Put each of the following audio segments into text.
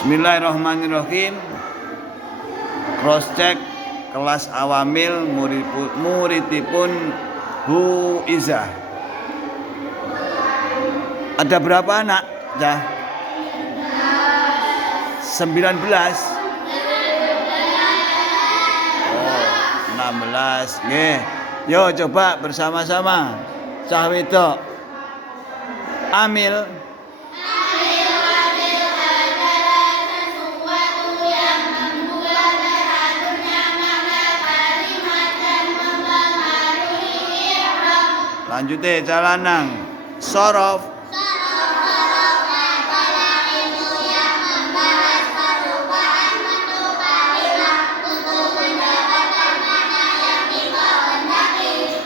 Bismillahirrahmanirrahim. Cross check kelas awamil muridipun Bu Iza. Ada berapa anak? Ya. 19. Oh, 16. Nggih. Yo coba bersama-sama. Cah wedok. Amil lanjutnya calanang sorof adalah ilmu yang membahas perupaan bentuk kalimat untuk mendapatkan makna yang dikehendaki.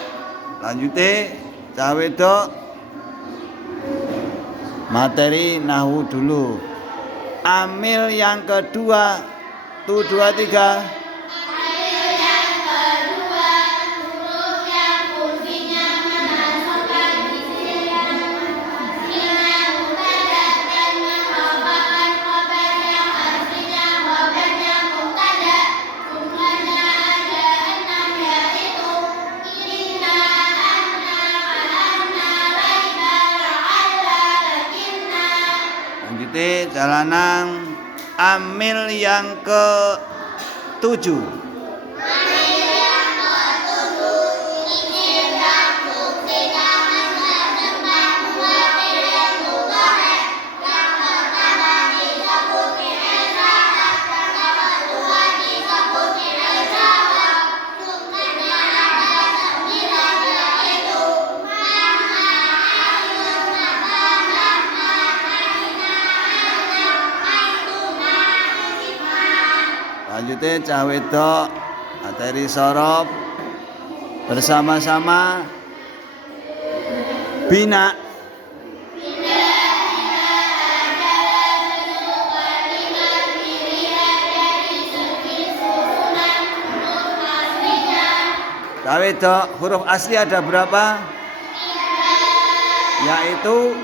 lanjutnya cawedok materi nahwu dulu. Amil yang kedua tu 23. Lanjutnya calanang amil yang ke-7. Lanjutnya cah wedok materi sorof bersama-sama bina. Cah wedok huruf asli ada berapa? Yaitu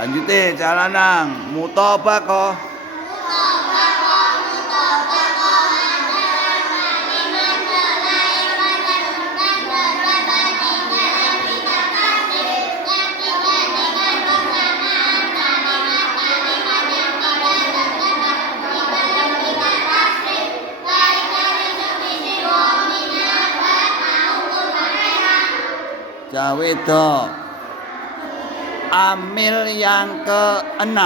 lanjutnya calanang mutabaqah. Cah wedok amil yang ke-6.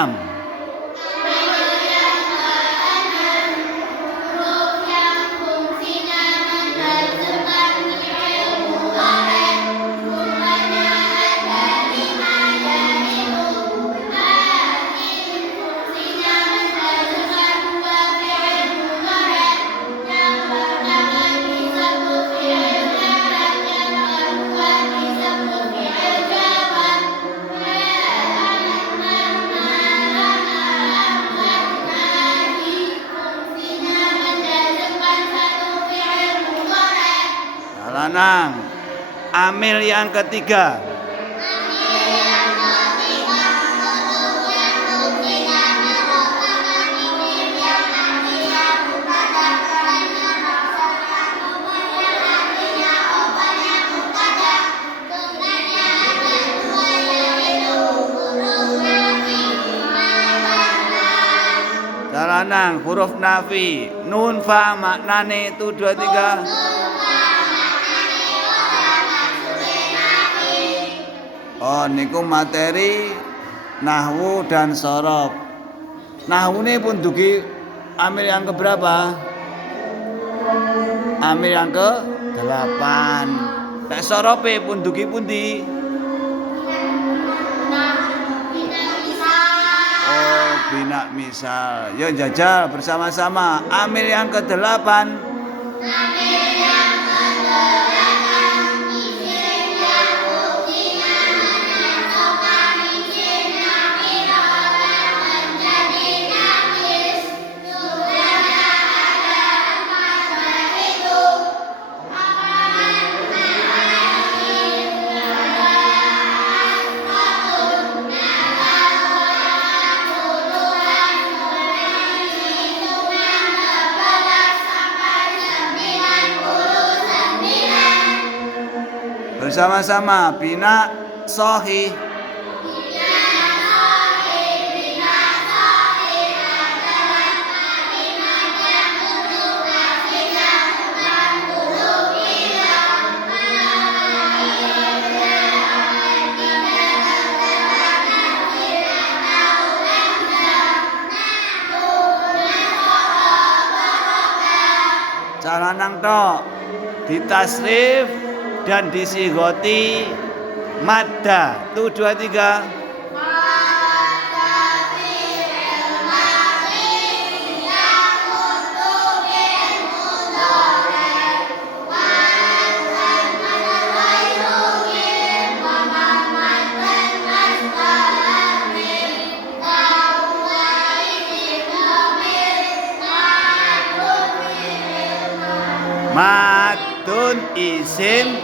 Huruf yang fungsinya menjazmkan fi'il mudhari'. Jumlahnya ada 5 yaitu ain fungsinya menjazmkan 2 fi'il mudhari'. Yang pertama disebut fi'il mudhari', yang kedua disebut fi'il jawab. Calanang amil yang ketiga. Calanang huruf nafi nun fa maknane itu 23. Oh niku materi nahwu dan sorof. Nahwu ini pun dugi amil yang keberapa? Amil yang ke-8. Nek sorofe pun dugi pundi? Oh bina misal. Yo jajal bersama-sama amil yang ke-8. bersama-sama bina sohi. Cara nang tok ditasrif dan disigoti madda. Tuh 2 3. Madun isim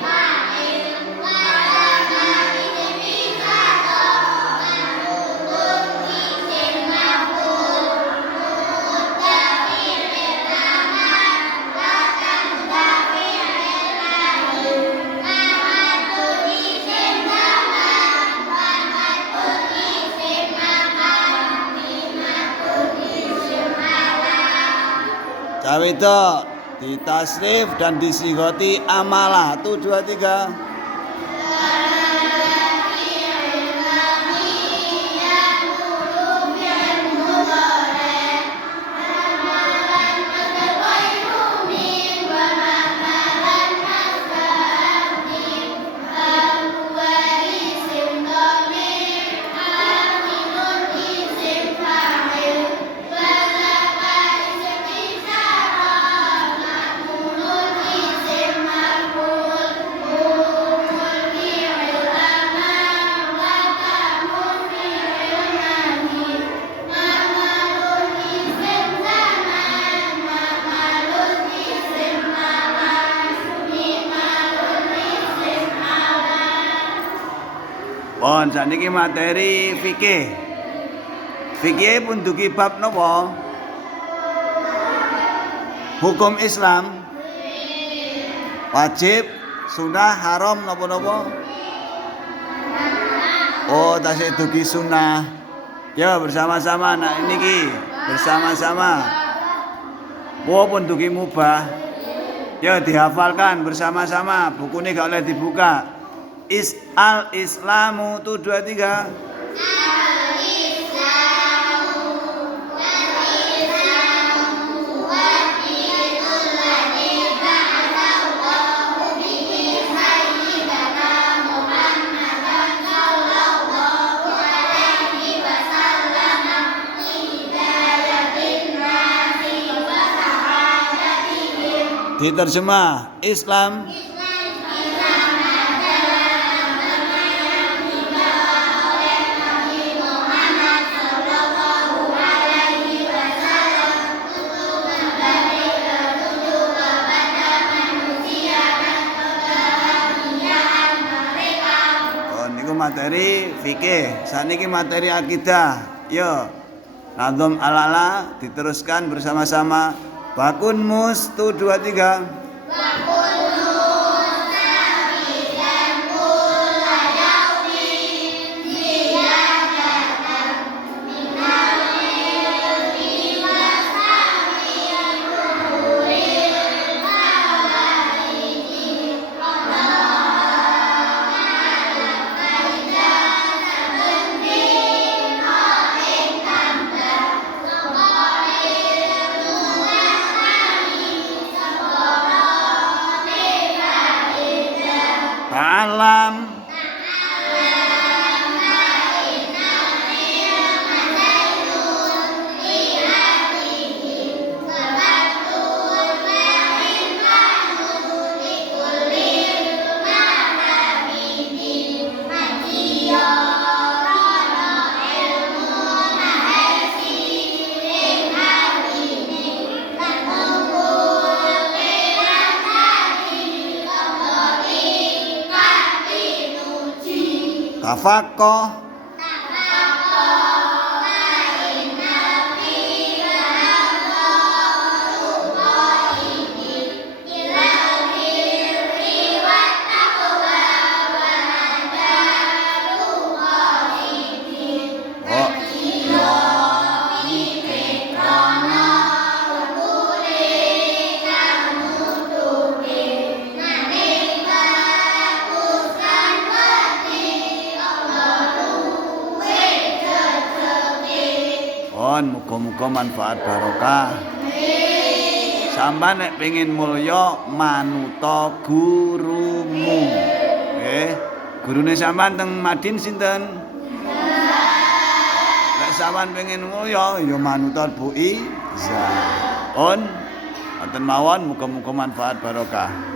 cawe itu ditasrif dan disigoti amalah. Tuh 2 3. Pon saniki materi fikih. Fikih pun dugi bab napa? Hukum Islam. Wajib, sunah, haram napa-napa? Oh, tasih dugi sunah. Ya bersama-sama nak niki, bersama-sama. Oh pun dugi mubah. Ya dihafalkan bersama-sama. Buku ini gak oleh dibuka. Al-Islamu tuh 2 3. Diterjemah Islam materi fikih, saniki materi akidah. Yo, Nadhom Alala diteruskan bersama-sama. Bakun mus tuh 2 3. Alam tafakoh mawon muga-muga manfaat barokah. Sampeyan nek pengin mulya manuta gurumu. Gurune sampean teng Madin sinten? Nek sampean pengin mulya ya manuta Bu Iza. On wonten mawon muga-muga manfaat barokah.